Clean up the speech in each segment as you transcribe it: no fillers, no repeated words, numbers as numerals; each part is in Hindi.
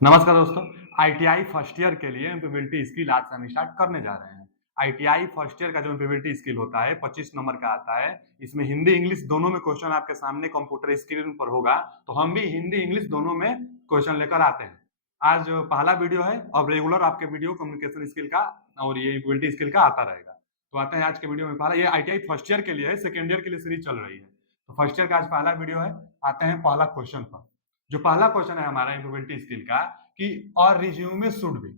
नमस्कार दोस्तों। आईटीआई फर्स्ट ईयर के लिए एम्प्लॉयबिलिटी स्किल आज से हम स्टार्ट करने जा रहे हैं। आईटीआई फर्स्ट ईयर का जो एम्प्लॉयबिलिटी स्किल होता है 25 नंबर का आता है। इसमें हिंदी इंग्लिश दोनों में क्वेश्चन आपके सामने कंप्यूटर स्क्रीन पर होगा, तो हम भी हिंदी इंग्लिश दोनों में क्वेश्चन लेकर आते हैं। आज जो पहला वीडियो है, अब रेगुलर आपके वीडियो कम्युनिकेशन स्किल का और ये एम्प्लॉयबिलिटी स्किल का आता रहेगा। तो आते हैं आज के वीडियो में। पहला ये आईटीआई फर्स्ट ईयर के लिए है, सेकेंड ईयर के लिए सीरीज चल रही है। तो फर्स्ट ईयर का आज पहला वीडियो है। आते हैं पहला क्वेश्चन पर। जो पहला क्वेश्चन है हमारा एम्प्लॉयबिलिटी स्किल का कि और रिज्यूमे शुड बी,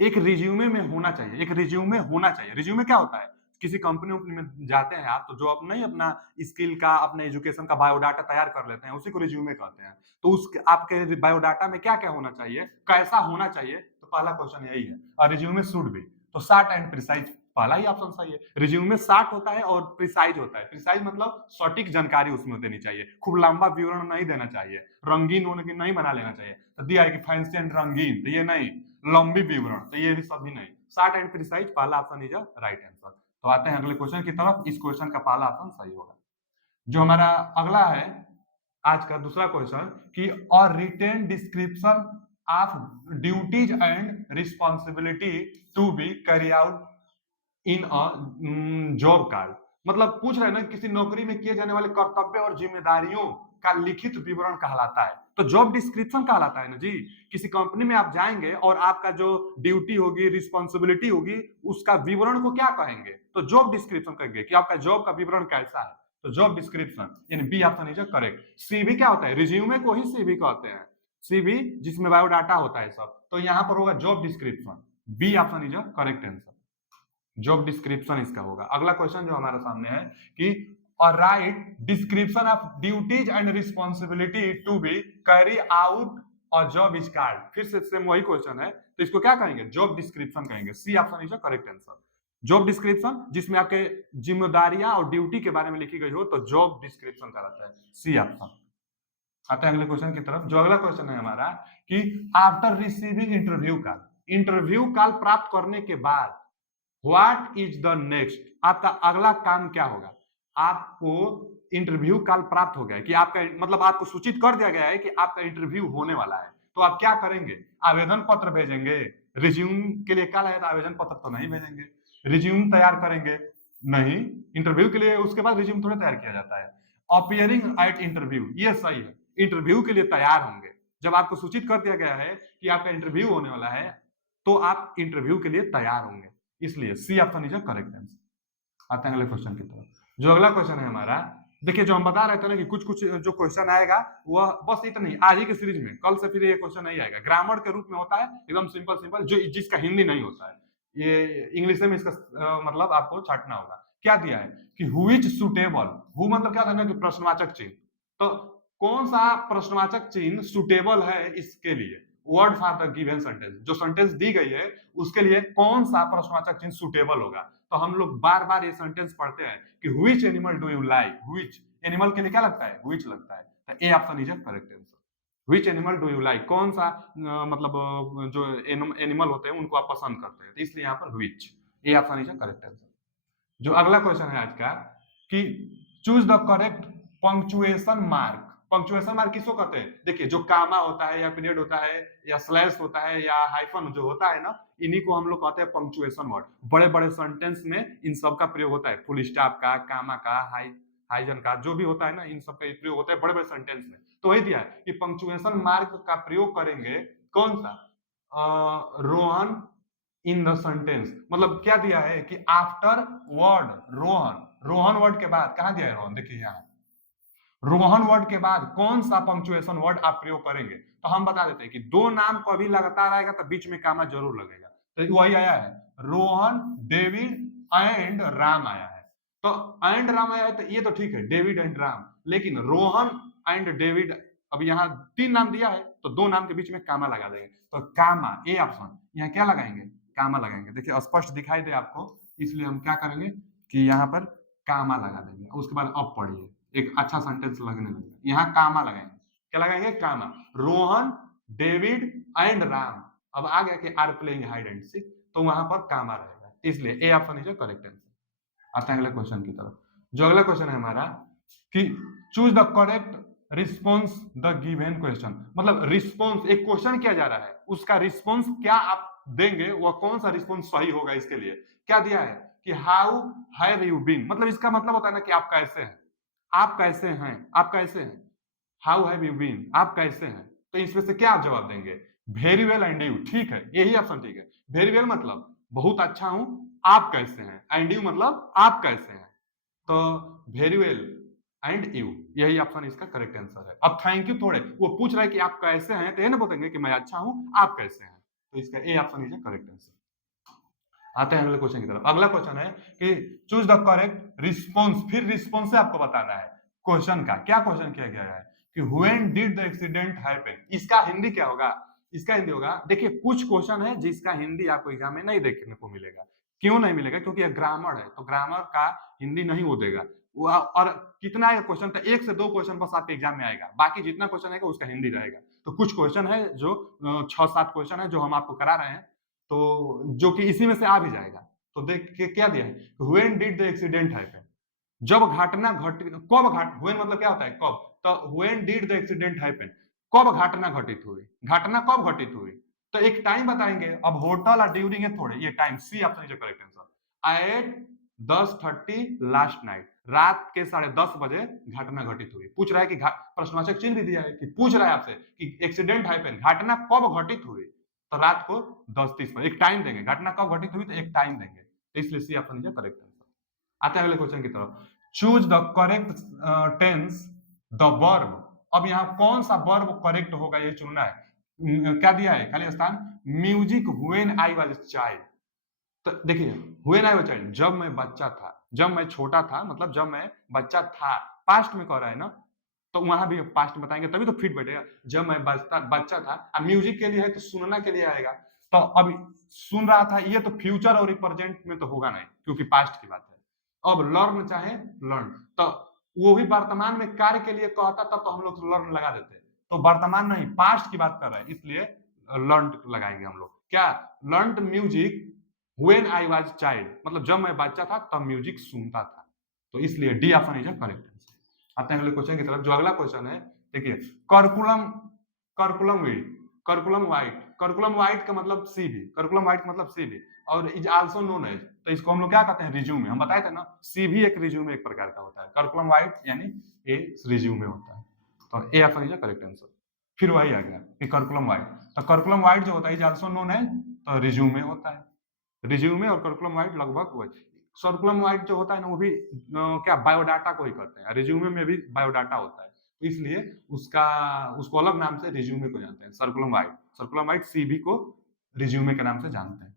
एक रिज्यूमे में होना चाहिए, एक रिज्यूमे होना चाहिए। रिज्यूमे क्या होता है? किसी कंपनी वंपनी में जाते हैं आप, तो जो अपना ही अपना स्किल का, अपने एजुकेशन का बायोडाटा तैयार कर लेते हैं, उसी को रिज्यूमे कहते हैं। तो उस आपके बायोडाटा में क्या क्या होना चाहिए, कैसा होना चाहिए, तो पहला क्वेश्चन यही है। और रिज्यूमे शुड बी, तो शॉर्ट एंड प्रिसाइज, पहला ही ऑप्शन सही है। रिज्यूमे शॉर्ट होता है और प्रिसाइज होता है। प्रिसाइज मतलब सटीक जानकारी उसमें देनी चाहिए, खूब लंबा विवरण नहीं देना चाहिए, रंगीन होने की नहीं बना लेना चाहिए। तो दिया है कि फैंसी एंड रंगीन, तो ये नहीं, लंबी विवरण, तो ये भी सब भी नहीं। शॉर्ट एंड प्रिसाइज पहला ऑप्शन इज राइट आंसर। तो आते हैं अगले क्वेश्चन की तरफ। इस क्वेश्चन का पहला ऑप्शन सही होगा। जो हमारा अगला है आज का दूसरा क्वेश्चन कि और written description of duties and responsibility to be carry out in a job card. मतलब पूछ रहे हैं ना, किसी नौकरी में किए जाने वाले कर्तव्य और जिम्मेदारियों का लिखित विवरण कहलाता है। तो जॉब डिस्क्रिप्शन कहलाता है ना जी। किसी कंपनी में आप जाएंगे और आपका जो ड्यूटी होगी, रिस्पॉन्सिबिलिटी होगी, उसका विवरण को क्या कहेंगे? तो जॉब डिस्क्रिप्शन कहेंगे कि आपका जॉब का विवरण कैसा है। तो जॉब डिस्क्रिप्शन, यानी B option is correct. CV क्या होता है? रिज्यूमे को ही सीवी कहते हैं। सीवी जिसमें बायोडाटा होता है सब, तो यहां पर होगा job description. B option is correct answer. Job description इसका होगा। अगला क्वेश्चन जो हमारे सामने है कि write description of duties and responsibility to be carry out और जॉब इज कार्ड। फिर से सेम वही क्वेश्चन है, तो इसको क्या कहेंगे? जॉब डिस्क्रिप्शन कहेंगे। C option is correct answer. Job description जिसमें आपके जिम्मेदारियां और ड्यूटी के बारे में लिखी गई हो, तो जॉब डिस्क्रिप्शन कहलाता है। C option. आते हैं अगले क्वेश्चन की तरफ। जो अगला क्वेश्चन है हमारा कि after receiving interview call, interview call प्राप्त करने के बाद व्हाट इज द नेक्स्ट, आपका अगला काम क्या होगा? आपको इंटरव्यू कॉल प्राप्त हो गया है कि आपका मतलब आपको सूचित कर दिया गया है कि आपका इंटरव्यू होने वाला है, तो आप क्या करेंगे? आवेदन पत्र भेजेंगे? रिज्यूम के लिए कॉल आया तो आवेदन पत्र तो नहीं भेजेंगे। रिज्यूम तैयार करेंगे? नहीं। इंटरव्यू के लिए उसके बाद रिज्यूम थोड़ा तैयार किया जाता है। अपियरिंग एट इंटरव्यू, ये सही है। इंटरव्यू के लिए तैयार होंगे। जब आपको सूचित कर दिया गया है कि आपका इंटरव्यू होने वाला है, तो आप इंटरव्यू के लिए तैयार होंगे, इसलिए C option is correct answer. आते हैं अगले क्वेश्चन की तरफ। जो अगला क्वेश्चन है हमारा, देखिए जो हम बता रहे थे ना कि कुछ कुछ जो क्वेश्चन आएगा वह बस इतना ही आज ही के सीरीज में, कल से फिर ये क्वेश्चन नहीं आएगा। ग्रामर के रूप में होता है, एकदम सिंपल सिंपल, जो जिसका हिंदी नहीं होता है, ये इंग्लिश में इसका मतलब आपको छाटना होगा। क्या दिया है कि हु इज सुटेबल, हु मतलब क्या था ना कि प्रश्नवाचक चिन्ह, तो कौन सा प्रश्नवाचक चिन्ह सुटेबल है इसके लिए? Word for the given sentence, जो सेंटेंस दी गई है उसके लिए कौन सा प्रश्नवाचक चिन्ह सुटेबल होगा? तो हम लोग बार बार ये सेंटेंस पढ़ते हैं कि which animal do you like. Which animal के लिए क्या लगता है? व्हिच लगता है। तो ए option is correct answer. Which animal do you like, कौन सा मतलब जो एनिमल होते हैं उनको आप पसंद करते हैं, तो इसलिए यहाँ पर which. A option is correct answer. जो अगला क्वेश्चन है आज का कि choose the correct punctuation mark. Punctuation mark किसको कहते हैं? देखिए जो कामा होता है या पीरियड होता है या स्लैश होता है या हाइफन जो होता है ना, इन्हीं को हम लोग कहते हैं पंक्चुएशन वर्ड। बड़े बड़े सेंटेंस में इन सब का प्रयोग होता है, फुल स्टॉप का, कामा का, हाइजन का, जो भी होता है ना, इन सब का प्रयोग होता है बड़े बड़े सेंटेंस में। तो वही दिया है कि पंक्चुएशन मार्क का प्रयोग करेंगे कौन सा? रोहन इन द सेंटेंस, मतलब क्या दिया है कि after word Rohan, Rohan word के बाद कहां दिया है रोहन? देखिए यहाँ रोहन वर्ड के बाद कौन सा पंक्चुएशन वर्ड आप प्रयोग करेंगे? तो हम बता देते हैं कि दो नाम कभी लगातार आएगा तो बीच में कामा जरूर लगेगा। तो वही आया है, रोहन, डेविड एंड राम आया है। तो एंड राम आया है, तो ये तो ठीक है, डेविड एंड राम। लेकिन रोहन एंड डेविड, अब यहाँ तीन नाम दिया है तो दो नाम के बीच में कामा लगा देंगे। तो कामा, ए ऑप्शन, यहाँ क्या लगाएंगे? कामा लगाएंगे। देखिए स्पष्ट दिखाई दे आपको, इसलिए हम क्या करेंगे कि यहाँ पर कामा लगा देंगे। उसके बाद अब पढ़िए, एक अच्छा सेंटेंस लगने लगेगा। यहाँ कामा लगाएंगे। क्या लगाएंगे? Comma. Rohan, David and Ram. अब आ गया कि are playing hide and seek, तो वहां पर कामा रहेगा, इसलिए A option is correct answer. आते हैं अगले क्वेश्चन की तरफ। जो अगला क्वेश्चन है हमारा कि choose the correct response the given question, मतलब रिस्पॉन्स, एक क्वेश्चन किया जा रहा है, उसका रिस्पॉन्स क्या आप देंगे, वह कौन सा रिस्पॉन्स सही होगा। इसके लिए क्या दिया है कि हाउ हैव यू बीन, मतलब इसका मतलब होता है ना कि आप कैसे हैं, आप कैसे हैं, आप कैसे हैं। हाउ हैव यू बीन, आप कैसे हैं, तो इसमें से क्या आप जवाब देंगे। वेरी वेल एंड यू, ठीक है, यही ऑप्शन ठीक है। वेरी वेल मतलब बहुत अच्छा हूं, आप कैसे हैं, एंड यू मतलब आप कैसे हैं। तो वेरी वेल एंड यू, यही ऑप्शन इसका करेक्ट आंसर है। अब थैंक यू थोड़े वो पूछ रहा है कि आप कैसे हैं, तो ये ना बोलेंगे कि मैं अच्छा हूं, आप कैसे हैं, तो इसका ए ऑप्शन इज करेक्ट आंसर। आते हैं अगले क्वेश्चन की तरफ। अगला क्वेश्चन है कि चूज द करेक्ट रिस्पॉन्स, फिर रिस्पॉन्स से आपको बताना है क्वेश्चन का क्या क्वेश्चन किया गया है कि when did the accident happen, इसका हिंदी क्या होगा। इसका हिंदी होगा, देखिए कुछ क्वेश्चन है जिसका हिंदी आपको एग्जाम में नहीं देखने को मिलेगा। क्यों नहीं मिलेगा, क्योंकि यह ग्रामर है, तो ग्रामर का हिंदी नहीं वो देगा। और कितना क्वेश्चन था, 1 से 2 क्वेश्चन बस आपके एग्जाम में आएगा, बाकी जितना क्वेश्चन आएगा उसका हिंदी रहेगा। तो कुछ क्वेश्चन है जो 6-7 क्वेश्चन है जो हम आपको करा रहे हैं, तो जो कि इसी में से आ भी जाएगा। तो देख के क्या दिया है, when did the accident happen, जब घटना घट, कब घट, व्हेन मतलब क्या होता है कब, तो when did the accident happen, कब घटना घटित हुई, घटना कब घटित हुई, तो एक टाइम बताएंगे। अब होटल और ड्यूरिंग है थोड़े, ये time C option is correct answer. At 10:30 last night, रात के 10:30 बजे घटना घटित हुई। पूछ रहा है कि प्रश्नवाचक चिन्ह भी दिया है कि पूछ रहा है आपसे कि एक्सीडेंट हैपन, घटना कब घटित हुई, तो रात को 10:30 पर, एक टाइम देंगे, घटना कब घटित हुई तो एक टाइम देंगे, तो इसलिए C option is correct answer. आते हैं अगले क्वेश्चन की तरफ। Choose the correct tense the verb, अब यहाँ कौन सा वर्ब करेक्ट होगा ये चुनना है। क्या दिया है खाली स्थान, music when I was child, तो देखिए व्हेन आई वाज चाइल्ड, जब मैं बच्चा था, जब मैं छोटा था, मतलब जब मैं बच्चा था, पास्ट में कह रहा है ना, तो वहां भी पास्ट में बताएंगे तभी तो फिट बैठेगा। जब मैं बच्चा था, अब म्यूजिक के लिए है तो सुनना के लिए आएगा, तो अब सुन रहा था, ये तो फ्यूचर और प्रेजेंट में तो होगा नहीं क्योंकि पास्ट की बात है। अब लर्न चाहे लर्न, तो वो भी वर्तमान में कार्य के लिए कहता तब तो हम लोग लर्न लगा देते, तो वर्तमान नहीं पास्ट की बात कर रहे हैं, इसलिए लर्न लगाएंगे हम लोग। क्या, learn music when I was child, मतलब जब मैं बच्चा था तब म्यूजिक सुनता था, तो इसलिए D option is correct answer. आते हैं अगले क्वेश्चन की तरफ। जो अगला क्वेश्चन है देखिए, कर्कुलम, कर्कुलम वीड, कर्कुलम वाइट, कर्कुलम वाइट का मतलब सीवी, कर्कुलम वाइट का मतलब सीवी, और इज आल्सो नोन एज, तो इसको हम लोग क्या कहते हैं, रिज्यूमे। हम बताए थे ना, सीवी एक रिज्यूमे एक प्रकार का होता है, कर्कुलम वाइट यानी ए रिज्यूमे होता है, तो ए ऑप्शन इज करेक्ट आंसर। फिर वही आ गया कि कर्कुलम वाइट, तो कर्कुलम वाइट जो होता है इज आल्सो नोन एज, तो रिज्यूमे होता है। रिज्यूमे और कर्कुलम वाइट लगभग वही। सर्कुलम वाइट जो होता है ना वो भी क्या बायोडाटा को ही करते हैं, रिज्यूमे में भी बायोडाटा होता है, तो इसलिए उसका उसको अलग नाम से रिज्यूमे को जानते हैं, सर्कुलम वाइट, सर्कुलम वाइट सीवी को रिज्यूमे के नाम से जानते हैं।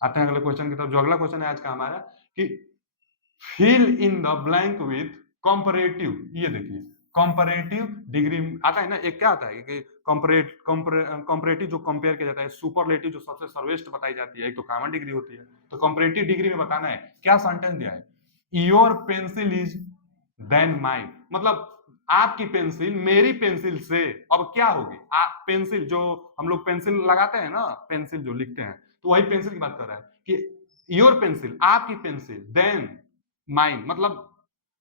आते हैं अगले क्वेश्चन की तरफ। जो अगला क्वेश्चन है आज का हमारा कि fill in the blank with comparative, ये देखिए कंपैरेटिव डिग्री आता है ना, एक क्या आता है कि कंपैरेटिव जो कंपेयर किया जाता है, सुपरलेटिव जो सबसे सर्वश्रेष्ठ बताई जाती है, एक तो कॉमन डिग्री होती है, तो कंपैरेटिव डिग्री में बताना है। क्या सेंटेंस दिया है, your pencil is then mine, मतलब आपकी पेंसिल मेरी पेंसिल से अब क्या होगी, पेंसिल जो हम लोग पेंसिल लगाते हैं ना, पेंसिल जो लिखते हैं, तो वही पेंसिल की बात कर रहा है कि योर पेंसिल आपकी पेंसिल, देन माइन मतलब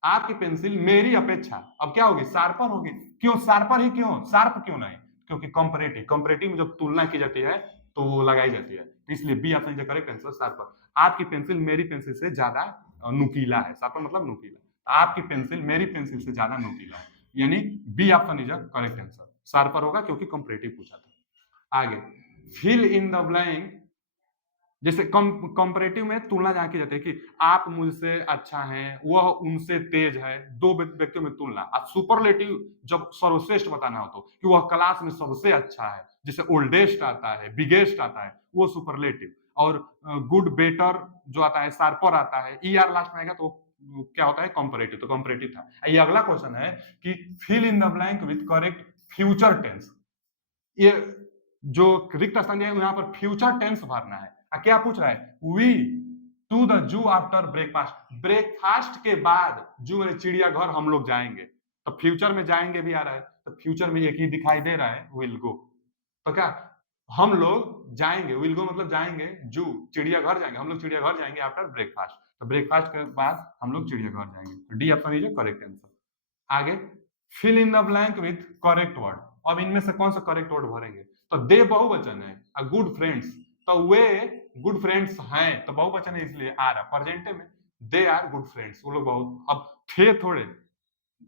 आपकी पेंसिल मेरी अपेक्षा अब क्या होगी, शार्पर होगी। क्यों शार्पर ही, क्यों शार्प क्यों नहीं, क्योंकि कंपैरेटिव, कंपैरेटिव में जब तुलना की जाती है तो वो लगाई जाती है, तो इसलिए B option is correct answer, sharper. आपकी पेंसिल मेरी पेंसिल से ज्यादा नुकीला है, शार्पर मतलब नुकीला, आपकी पेंसिल मेरी पेंसिल से ज्यादा नुकीला है, यानी B option is correct answer, sharper होगा क्योंकि कंपैरेटिव पूछा था। आगे, फिल इन द ब्लैंक, जैसे कंपैरेटिव में तुलना जहां की जाती है कि आप मुझसे अच्छा हैं, वह उनसे तेज है, दो व्यक्तियों में तुलना। और सुपरलेटिव जब सर्वश्रेष्ठ बताना हो तो कि वह क्लास में सबसे अच्छा है, जैसे ओल्डेस्ट आता है, बिगेस्ट आता है, वो सुपरलेटिव। और गुड, बेटर जो आता है, शार्पर आता है, ई आर लास्ट में आएगा तो क्या होता है, कंपैरेटिव, तो कंपैरेटिव था। ये अगला क्वेश्चन है कि fill in the blank with correct future tense, ये जो रिक्त स्थान है यहाँ पर फ्यूचर टेंस भरना है। क्या पूछ रहा है, we to the zoo after breakfast, breakfast के बाद जू में चिड़ियाघर हम लोग जाएंगे, तो फ्यूचर में जाएंगे भी आ रहा है, तो फ्यूचर में एक ही दिखाई दे रहा है, विल गो, तो क्या हम लोग जाएंगे, विल गो मतलब जाएंगे, जू चिड़ियाघर जाएंगे, हम लोग चिड़ियाघर जाएंगे आफ्टर ब्रेकफास्ट, तो ब्रेकफास्ट के बाद हम लोग चिड़ियाघर जाएंगे, D option is correct answer. आगे, fill in the blank with correct word. अब इनमें से कौन सा करेक्ट वर्ड भरेंगे? तो दे बहुवचन है, अ गुड फ्रेंड्स, तो वे गुड फ्रेंड्स हैं, तो बहुवचन है इसलिए आर है। प्रेजेंटे में दे आर गुड फ्रेंड्स, वो लोग बहुत, अब थे थोड़े,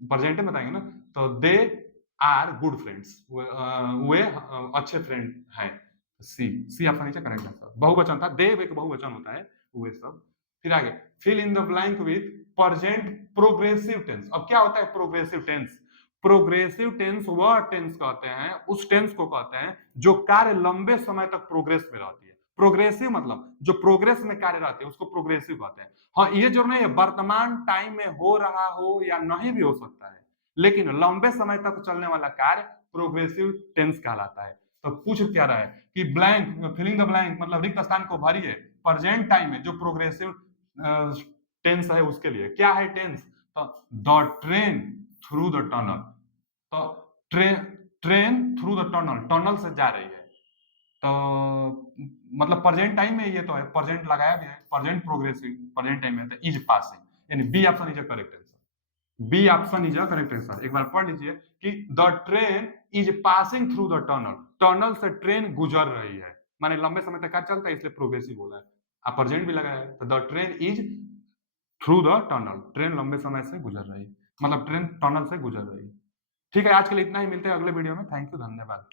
प्रेजेंटे में बताएंगे ना, तो दे आर गुड फ्रेंड्स, वे अच्छे फ्रेंड हैं। सी, सी आपका नीचे करेक्ट आंसर। बहुवचन था, दे एक बहुवचन होता है, वे सब। फिर आगे, fill in the blank with present progressive tense. अब क्या होता है प्रोग्रेसिव टेंस? प्रोग्रेसिव टेंस वह टेंस कहते हैं, उस टेंस को कहते हैं जो कार्य लंबे समय तक प्रोग्रेस में रहती है। प्रोग्रेसिव मतलब जो प्रोग्रेस में कार्य रहते हैं उसको प्रोग्रेसिव कहते हैं। हाँ, ये जो नहीं है वर्तमान टाइम में हो रहा हो या नहीं भी हो सकता है, लेकिन लंबे समय तक चलने वाला कार्य प्रोग्रेसिव टेंस कहलाता है। तो पूछ क्या रहा है कि ब्लैंक, फिलिंग द ब्लैंक मतलब रिक्त स्थान को भरिए प्रेजेंट टाइम में जो प्रोग्रेसिव टेंस है उसके लिए। क्या है टेंस? तो the train through the tunnel, तो train, train through the tunnel, tunnel से जा रही है, तो मतलब प्रेजेंट टाइम में ये तो है, प्रेजेंट लगाया गया है, प्रेजेंट प्रोग्रेसिव प्रेजेंट टाइम में, तो इज पासिंग, यानी B option is a correct answer. B option is a correct answer. एक बार पढ़ लीजिए कि the train is passing through the tunnel, tunnel से ट्रेन गुजर रही है, माने लंबे समय तक कार चलता है इसलिए प्रोग्रेसिव बोला है। आप प्रेजेंट भी लगाया है, तो the train is through the tunnel, train लंबे समय से गुजर रही है, मतलब ट्रेन टनल से गुजर रही है। ठीक है, आज के लिए इतना ही, मिलते हैं अगले वीडियो में। थैंक यू, धन्यवाद।